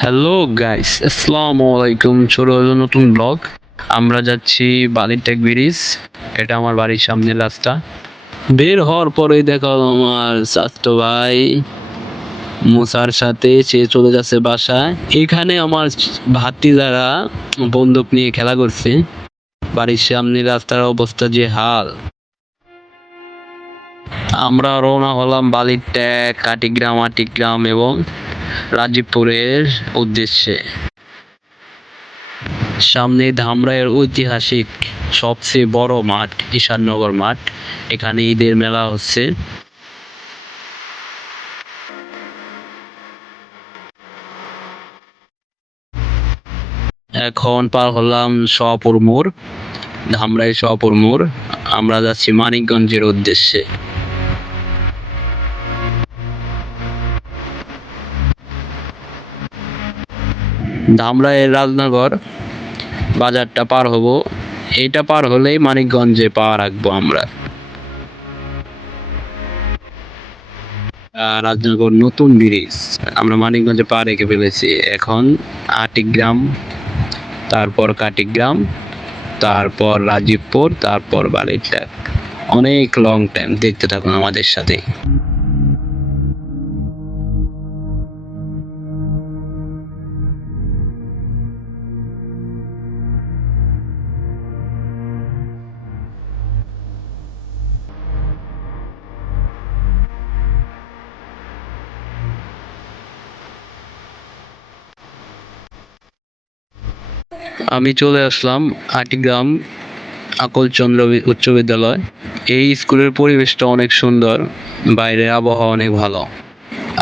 Hello guys আসসালামু আলাইকুম ছোটো হলো নতুন ব্লগ আমরা যাচ্ছি বালিরটেক ব্রিজ এটা আমার বাড়ির সামনের রাস্তা বের হওয়ার পরেই দেখা আমার স্বাস্থ্য ভাই মুসার সাথে সে চলে যাচ্ছে বাসায় এখানে আমার ভাতিজারা বন্দুক নিয়ে খেলা করছে বাড়ির সামনে রাস্তার অবস্থা যে হাল আমরা রওনা হলাম বালিরটেক কাটিগ্রাম আটিগ্রাম এবং রাজীবপুরের উদ্দেশ্যে। সামনে ধামরাইয়ের ঐতিহাসিক সবচেয়ে বড় মাঠ, ঈশাননগর মাঠ। এখানে ঈদের মেলা হচ্ছে। এখন পার হলাম শহপুর মোড়, ধামরাই শহপুর মোড়। আমরা যাচ্ছি মানিকগঞ্জের উদ্দেশ্যে। ধামরাইয়ের রাজনগর বাজারটা পার হব। এটা পার হলেই মানিকগঞ্জে পা রাখব আমরা। রাজনগর নতুন ব্রিজ। আমরা মানিকগঞ্জে পা রেখে ফেলেছি। এখন আটিগ্রাম, তারপর কাটিগ্রাম, তারপর রাজীবপুর, তারপর বালিরটাক অনেক লং টাইম দেখতে থাকুন আমাদের সাথে আমি চলে আসলাম আটিগ্রাম আকলচন্দ্র উচ্চ বিদ্যালয়। এই স্কুলের পরিবেশটা অনেক সুন্দর, বাইরে আবহাওয়া অনেক ভালো।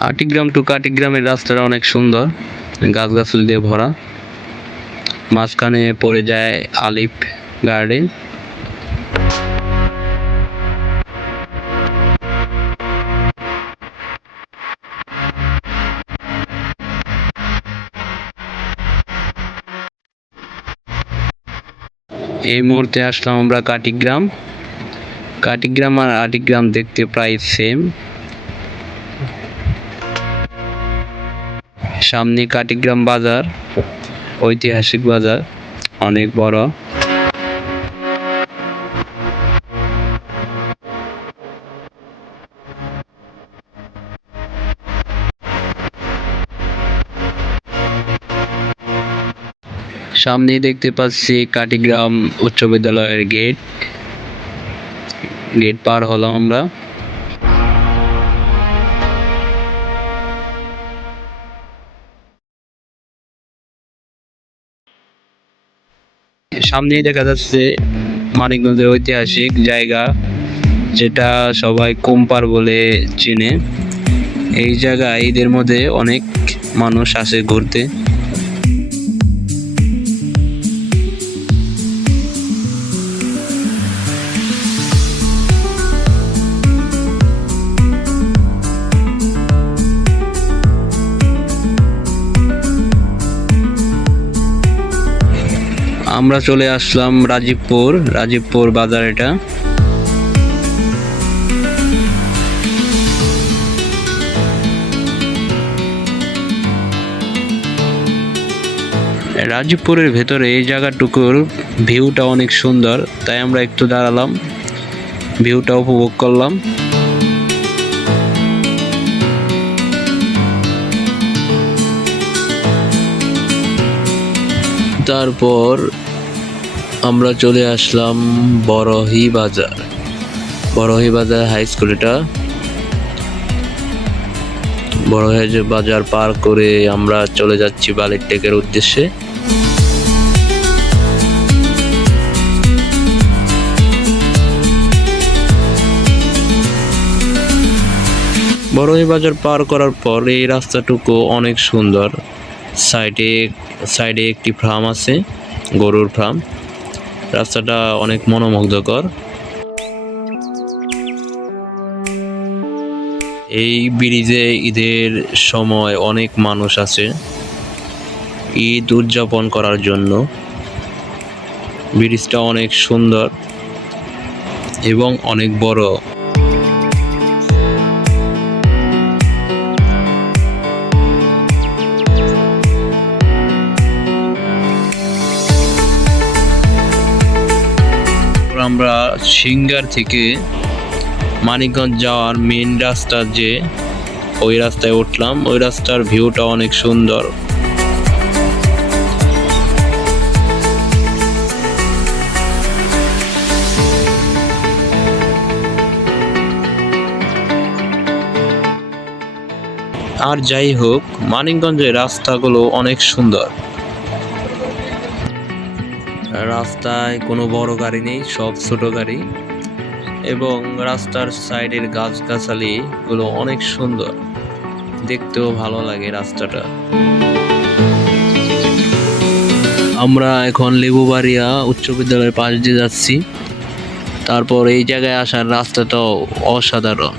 আটিগ্রাম টু কাটিগ্রামের রাস্তাটা অনেক সুন্দর, গাছগাছালি দিয়ে ভরা। মাঝখানে পড়ে যায় আলিফ গার্ডেন। এই মুহূর্তে আসলাম আমরা কাটিগ্রাম। কাটিগ্রাম আর আটিগ্রাম দেখতে প্রায় সেম সামনে কাটিগ্রাম বাজার, ঐতিহাসিক বাজার, অনেক বড়। সামনেই দেখতে পাচ্ছি কাটিগ্রাম উচ্চ বিদ্যালয়ের গেট গেট পার হলাম আমরা। সামনেই দেখা যাচ্ছে মানিকগঞ্জের ঐতিহাসিক জায়গা, যেটা সবাই কোম্পার বলে চিনে। এই জায়গায় ঈদের মধ্যে অনেক মানুষ আসে ঘুরতে। আমরা চলে আসলাম রাজীবপুর রাজীবপুর বাজার এটা। রাজীবপুরের ভেতরে এই জায়গাটুকুর ভিউটা অনেক সুন্দর, তাই আমরা একটু দাঁড়ালাম, ভিউটা উপভোগ করলাম। তারপর আমরা চলে আসলাম বড়হি বাজার। বড়হি বাজার হাই স্কুল এটা। বড়হি যে বাজার পার করে আমরা চলে যাচ্ছি বালিরটেকের উদ্দেশ্যে। বড়হি বাজার পার করার পর এই রাস্তাটুকু অনেক সুন্দর। সাইডে সাইডে একটি ফার্ম আছে, গরুর ফার্ম। রাস্তাটা অনেক মনোমুগ্ধকর। এই ব্রিজে ঈদের সময় অনেক মানুষ আছে। ঈদ উদযাপন করার জন্য। ব্রিজটা অনেক সুন্দর এবং অনেক বড়। সিঙ্গার থেকে মানিকগঞ্জ যাওয়ার মেন রাস্তা যে, ওই রাস্তায় উঠলাম। ওই রাস্তার ভিউটা অনেক সুন্দর। আর যাই হোক, মানিকগঞ্জের রাস্তাগুলো অনেক সুন্দর। রাস্তায় কোনো বড় গাড়ি নেই, সব ছোট গাড়ি। এবং রাস্তার সাইডের গাছগাছালি গুলো অনেক সুন্দর। দেখতেও ভালো লাগে রাস্তাটা। আমরা এখন লেবুবাড়িয়া উচ্চ বিদ্যালয়ের পাশ দিয়ে যাচ্ছি। তারপর এই জায়গায় আসার রাস্তাটাও অসাধারণ।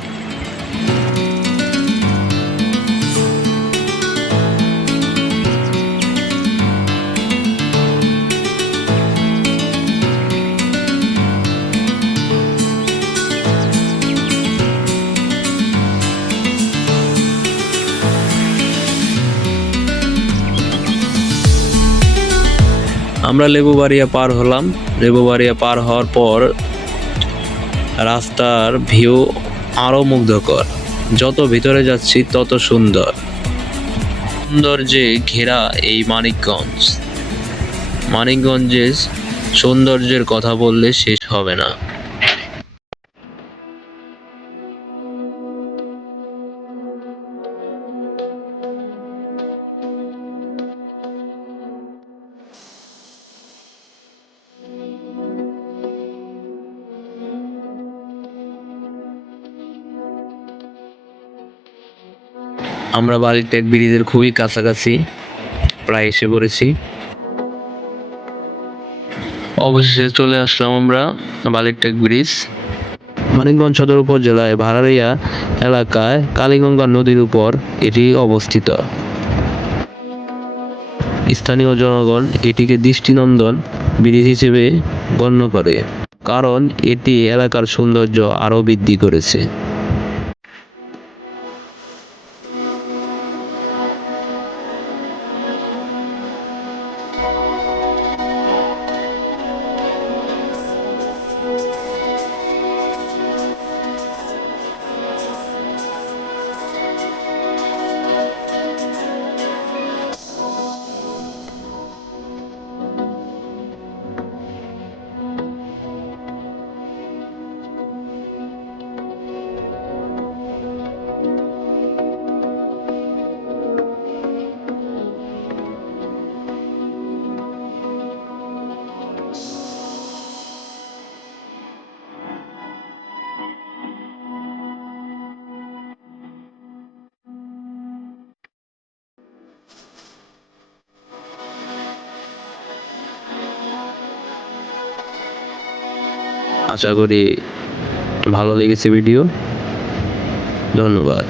আমরা লেবুবাড়িয়া পার হলাম। লেবুবাড়িয়া পার হওয়ার পর রাস্তার ভিউ আরও মুগ্ধকর। যত ভিতরে যাচ্ছি তত সুন্দর। সৌন্দর্যে ঘেরা এই মানিকগঞ্জ। মানিকগঞ্জের সৌন্দর্যের কথা বললে শেষ হবে না। আমরা বালিটেক ব্রিজের খুবই কাছাকাছি, প্রায় এসে পড়েছি। অবশেষে চলে আসলাম আমরা বালিটেক ব্রিজ। মানিকগঞ্জ সদর উপজেলায় ভাড়ারিয়া এলাকায় কালীগঙ্গা নদীর উপর এটি অবস্থিত। স্থানীয় জনগণ এটিকে দৃষ্টিনন্দন ব্রিজ হিসেবে গণ্য করে, কারণ এটি এলাকার সৌন্দর্য আরও বৃদ্ধি করেছে। আশা করি ভালো লেগেছে ভিডিও ধন্যবাদ।